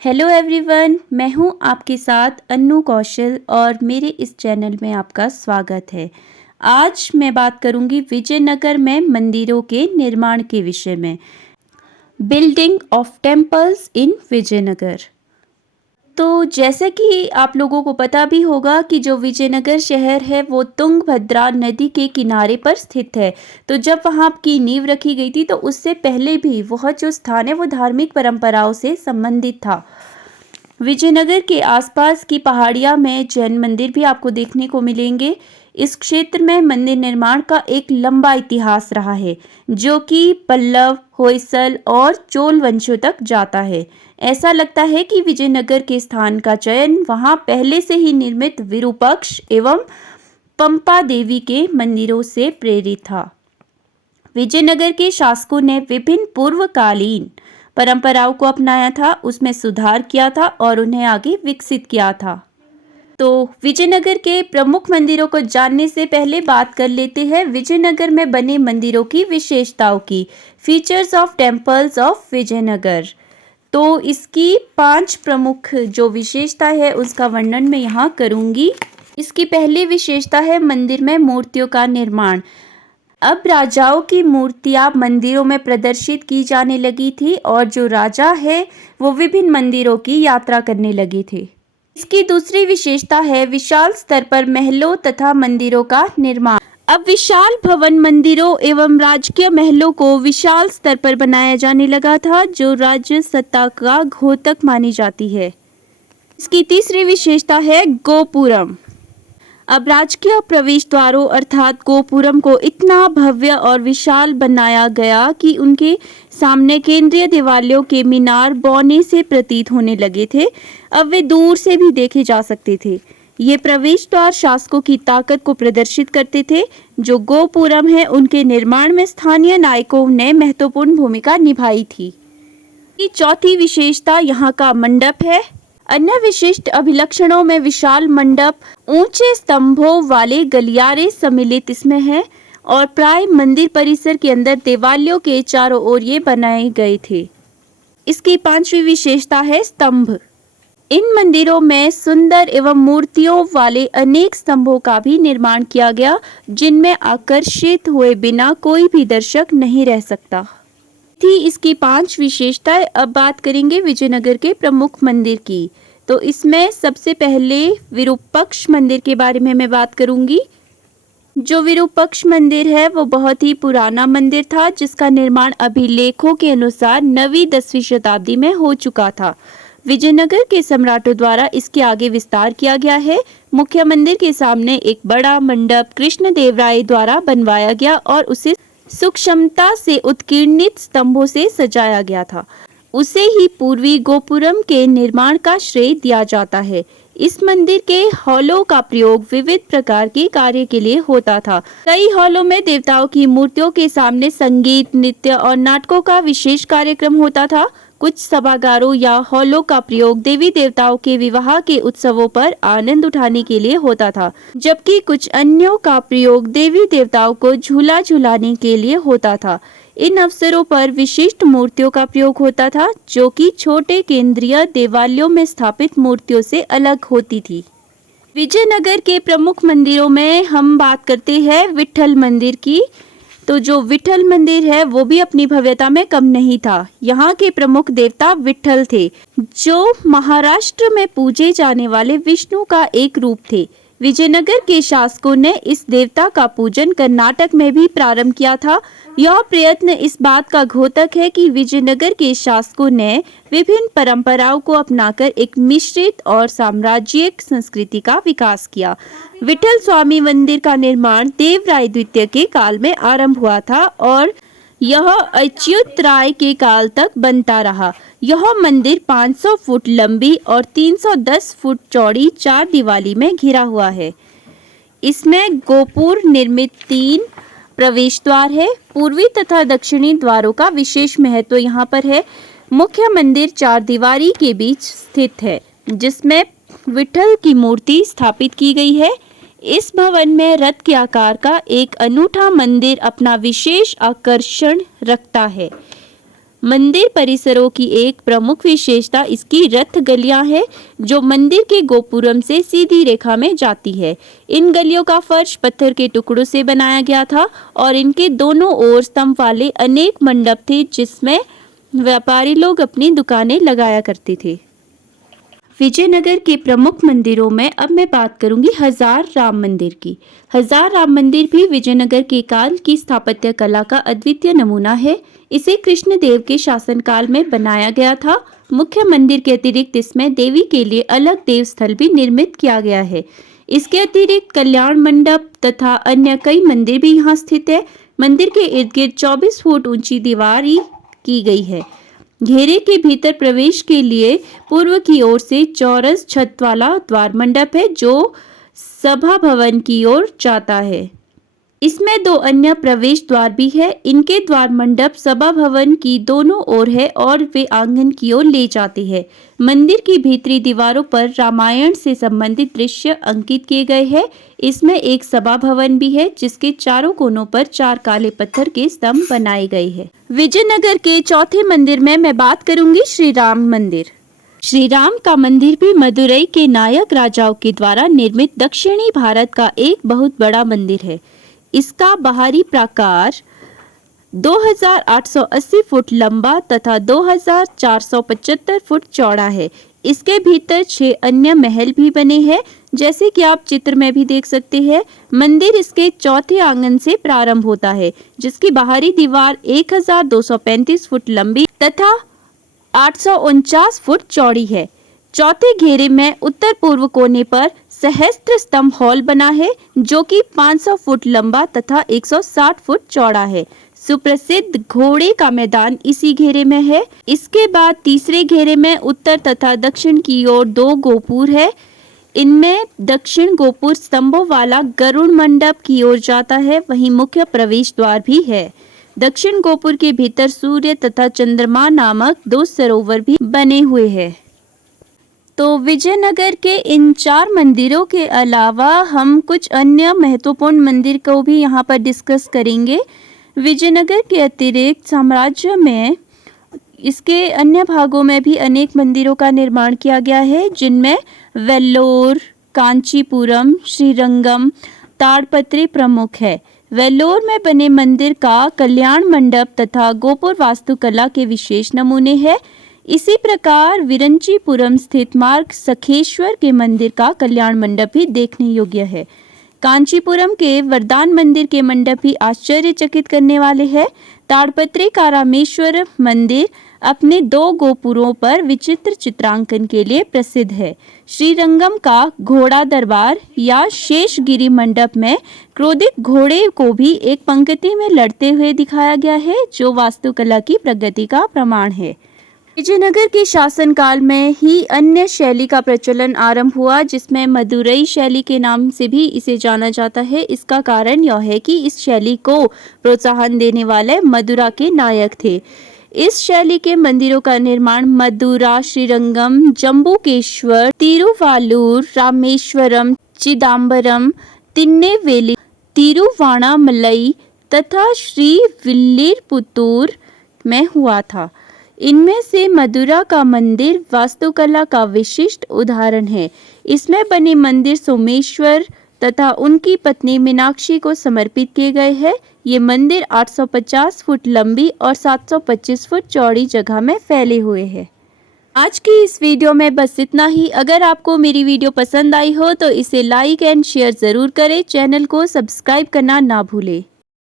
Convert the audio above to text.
Hello everyone, मैं हूं आपके साथ अन्नू कौशल और मेरे इस चैनल में आपका स्वागत है। आज मैं बात करूंगी विजयनगर में मंदिरों के निर्माण के विषय में। Building of temples in Vijayanagar. तो जैसे कि आप लोगों को पता भी होगा कि जो विजयनगर शहर है वो तुंगभद्रा नदी के किनारे पर स्थित है। तो जब वहाँ की नींव रखी गई थी तो उससे पहले भी वह जो स्थान है वो धार्मिक परंपराओं से संबंधित था। विजयनगर के आसपास की पहाड़ियां में जैन मंदिर भी आपको देखने को मिलेंगे। इस क्षेत्र में मंदिर निर्माण का एक लंबा इतिहास रहा है, जो कि पल्लव, होयसल और चोल वंशों तक जाता है। ऐसा लगता है कि विजयनगर के स्थान का चयन वहां पहले से ही निर्मित विरूपक्ष एवं पंपा देवी के मंदिरों से प्रेरित था। विजयनगर के शासकों ने विभिन्न पूर्वकालीन परंपराओं को अपनाया था, उसमें सुधार किया था और उन्हें आगे विकसित किया था। तो विजयनगर के प्रमुख मंदिरों को जानने से पहले बात कर लेते हैं विजयनगर में बने मंदिरों की विशेषताओं की। Features of temples of Vijayanagar. तो इसकी 5 प्रमुख जो विशेषता है उसका वर्णन मैं यहाँ करूँगी। इसकी पहली विशेषता है मंदिर में मूर्तियों का निर्माण। अब राजाओं की मूर्तियां मंदिरों में प्रदर्शित की जाने लगी थी और जो राजा है वो विभिन्न मंदिरों की यात्रा करने लगे थे। इसकी दूसरी विशेषता है विशाल स्तर पर महलों तथा मंदिरों का निर्माण। अब विशाल भवन मंदिरों एवं राजकीय महलों को विशाल स्तर पर बनाया जाने लगा था, जो राज्य सत्ता का द्योतक मानी जाती है। इसकी तीसरी विशेषता है गोपुरम। अब राजकीय प्रवेश द्वारों अर्थात गोपुरम को इतना भव्य और विशाल बनाया गया कि उनके सामने केंद्रीय देवालयों के मीनार बौने से प्रतीत होने लगे थे। अब वे दूर से भी देखे जा सकते थे। ये प्रवेश द्वार शासकों की ताकत को प्रदर्शित करते थे। जो गोपुरम है उनके निर्माण में स्थानीय नायकों ने महत्वपूर्ण भूमिका निभाई थी। चौथी विशेषता यहाँ का मंडप है। अन्य विशिष्ट अभिलक्षणों में विशाल मंडप, ऊंचे स्तंभों वाले गलियारे सम्मिलित इसमें है और प्राय मंदिर परिसर के अंदर देवालयों के चारों ओर ये बनाए गए थे। इसकी 5वीं विशेषता है स्तंभ। इन मंदिरों में सुंदर एवं मूर्तियों वाले अनेक स्तंभों का भी निर्माण किया गया, जिनमें आकर्षित हुए बिना कोई भी दर्शक नहीं रह सकता थी। इसकी 5 विशेषताएं। अब बात करेंगे विजयनगर के प्रमुख मंदिर की। तो इसमें सबसे पहले विरूपक्ष मंदिर के बारे में मैं बात करूंगी। जो विरूपक्ष मंदिर है वो बहुत ही पुराना मंदिर था, जिसका निर्माण अभिलेखों के अनुसार 9वीं-10वीं शताब्दी में हो चुका था। विजयनगर के सम्राटों द्वारा इसके आगे विस्तार किया गया है। मुख्य मंदिर के सामने एक बड़ा मंडप कृष्णदेवराय द्वारा बनवाया गया और उसे सूक्ष्मता से उत्कीर्णित स्तंभों से सजाया गया था। उसे ही पूर्वी गोपुरम के निर्माण का श्रेय दिया जाता है। इस मंदिर के हॉलों का प्रयोग विविध प्रकार के कार्य के लिए होता था। कई हॉलों में देवताओं की मूर्तियों के सामने संगीत, नृत्य और नाटकों का विशेष कार्यक्रम होता था। कुछ सभागारों या हॉलों का प्रयोग देवी देवताओं के विवाह के उत्सवों पर आनंद उठाने के लिए होता था, जबकि कुछ अन्यों का प्रयोग देवी देवताओं को झूला झुलाने के लिए होता था। इन अवसरों पर विशिष्ट मूर्तियों का प्रयोग होता था, जो कि छोटे केंद्रीय देवालयों में स्थापित मूर्तियों से अलग होती थी। विजयनगर के प्रमुख मंदिरों में हम बात करते हैं विट्ठल मंदिर की। तो जो विट्ठल मंदिर है वो भी अपनी भव्यता में कम नहीं था। यहाँ के प्रमुख देवता विट्ठल थे, जो महाराष्ट्र में पूजे जाने वाले विष्णु का एक रूप थे। विजयनगर के शासकों ने इस देवता का पूजन कर्नाटक में भी प्रारंभ किया था। यह प्रयत्न इस बात का द्योतक है कि विजयनगर के शासकों ने विभिन्न परंपराओं को अपनाकर एक मिश्रित और साम्राज्यिक संस्कृति का विकास किया। विट्ठल स्वामी मंदिर का निर्माण देवराय द्वितीय के काल में आरंभ हुआ था और यह अच्युत राय के काल तक बनता रहा। यह मंदिर 500 फुट लंबी और 310 फुट चौड़ी 4 दीवारी में घिरा हुआ है। इसमें गोपुर निर्मित 3 प्रवेश द्वार है। पूर्वी तथा दक्षिणी द्वारों का विशेष महत्व यहाँ पर है। मुख्य मंदिर 4 दीवारी के बीच स्थित है, जिसमें विट्ठल की मूर्ति स्थापित की गई है। इस भवन में रथ के आकार का एक अनूठा मंदिर अपना विशेष आकर्षण रखता है। मंदिर परिसरों की एक प्रमुख विशेषता इसकी रथ गलियां है, जो मंदिर के गोपुरम से सीधी रेखा में जाती है। इन गलियों का फर्श पत्थर के टुकड़ों से बनाया गया था और इनके दोनों ओर स्तंभ वाले अनेक मंडप थे, जिसमें व्यापारी लोग अपनी दुकानें लगाया करते थे। विजयनगर के प्रमुख मंदिरों में अब मैं बात करूंगी हजार राम मंदिर की। हजार राम मंदिर भी विजयनगर के काल की स्थापत्य कला का अद्वितीय नमूना है। इसे कृष्णदेव के शासनकाल में बनाया गया था। मुख्य मंदिर के अतिरिक्त इसमें देवी के लिए अलग देव स्थल भी निर्मित किया गया है। इसके अतिरिक्त कल्याण मंडप तथा अन्य कई मंदिर भी यहाँ स्थित है। मंदिर के इर्द गिर्द 24 फुट ऊंची दीवारी की गई है। घेरे के भीतर प्रवेश के लिए पूर्व की ओर से चौरस छत वाला द्वार मंडप है, जो सभा भवन की ओर जाता है। इसमें 2 अन्य प्रवेश द्वार भी है। इनके द्वार मंडप सभा भवन की दोनों ओर है और वे आंगन की ओर ले जाते हैं। मंदिर की भीतरी दीवारों पर रामायण से संबंधित दृश्य अंकित किए गए हैं। इसमें एक सभा भवन भी है, जिसके चारों कोनों पर 4 काले पत्थर के स्तंभ बनाए गए हैं। विजयनगर के चौथे मंदिर में मैं बात करूंगी श्री राम मंदिर। श्री राम का मंदिर भी मदुरई के नायक राजाओं के द्वारा निर्मित दक्षिणी भारत का एक बहुत बड़ा मंदिर है। इसका बाहरी प्राकार 2880 फुट लंबा तथा 2475 फुट चौड़ा है। इसके भीतर 6 अन्य महल भी बने हैं, जैसे कि आप चित्र में भी देख सकते हैं। मंदिर इसके चौथे आंगन से प्रारंभ होता है, जिसकी बाहरी दीवार 1235 फुट लंबी तथा 849 फुट चौड़ी है। चौथे घेरे में उत्तर पूर्व कोने पर सहस्त्र स्तंभ हॉल बना है, जो कि 500 फुट लंबा तथा 160 फुट चौड़ा है। सुप्रसिद्ध घोड़े का मैदान इसी घेरे में है। इसके बाद तीसरे घेरे में उत्तर तथा दक्षिण की ओर 2 गोपुर है। इनमें दक्षिण गोपुर स्तंभों वाला गरुड़ मंडप की ओर जाता है, वहीं मुख्य प्रवेश द्वार भी है। दक्षिण गोपुर के भीतर सूर्य तथा चंद्रमा नामक 2 सरोवर भी बने हुए हैं। तो विजयनगर के इन 4 मंदिरों के अलावा हम कुछ अन्य महत्वपूर्ण मंदिर को भी यहाँ पर डिस्कस करेंगे। विजयनगर के अतिरिक्त साम्राज्य में इसके अन्य भागों में भी अनेक मंदिरों का निर्माण किया गया है, जिनमें वेल्लोर, कांचीपुरम, श्रीरंगम, ताड़पत्री प्रमुख है। वेल्लोर में बने मंदिर का कल्याण मंडप तथा गोपुर वास्तुकला के विशेष नमूने हैं। इसी प्रकार विरंचीपुरम स्थित मार्ग सखेश्वर के मंदिर का कल्याण मंडप भी देखने योग्य है। कांचीपुरम के वरदान मंदिर के मंडप भी आश्चर्यचकित करने वाले हैं। ताड़पत्री का रामेश्वर मंदिर अपने 2 गोपुरों पर विचित्र चित्रांकन के लिए प्रसिद्ध है। श्रीरंगम का घोड़ा दरबार या शेषगिरी मंडप में क्रोधित घोड़े को भी एक पंक्ति में लड़ते हुए दिखाया गया है, जो वास्तुकला की प्रगति का प्रमाण है। विजयनगर के शासनकाल में ही अन्य शैली का प्रचलन आरंभ हुआ, जिसमें मदुरई शैली के नाम से भी इसे जाना जाता है। इसका कारण यह है कि इस शैली को प्रोत्साहन देने वाले मदुरा के नायक थे। इस शैली के मंदिरों का निर्माण मदुरा, श्रीरंगम, जम्बुकेश्वर, तिरुवालूर, रामेश्वरम, चिदम्बरम, तिन्नेवेली, तिरुवाणामलई तथा श्री विल्लिपुतूर में हुआ था। इनमें से मदुरा का मंदिर वास्तुकला का विशिष्ट उदाहरण है। इसमें बने मंदिर सोमेश्वर तथा उनकी पत्नी मीनाक्षी को समर्पित किए गए हैं। ये मंदिर 850 फुट लंबी और 725 फुट चौड़ी जगह में फैले हुए हैं। आज की इस वीडियो में बस इतना ही। अगर आपको मेरी वीडियो पसंद आई हो तो इसे लाइक एंड शेयर ज़रूर करें। चैनल को सब्सक्राइब करना ना भूलें।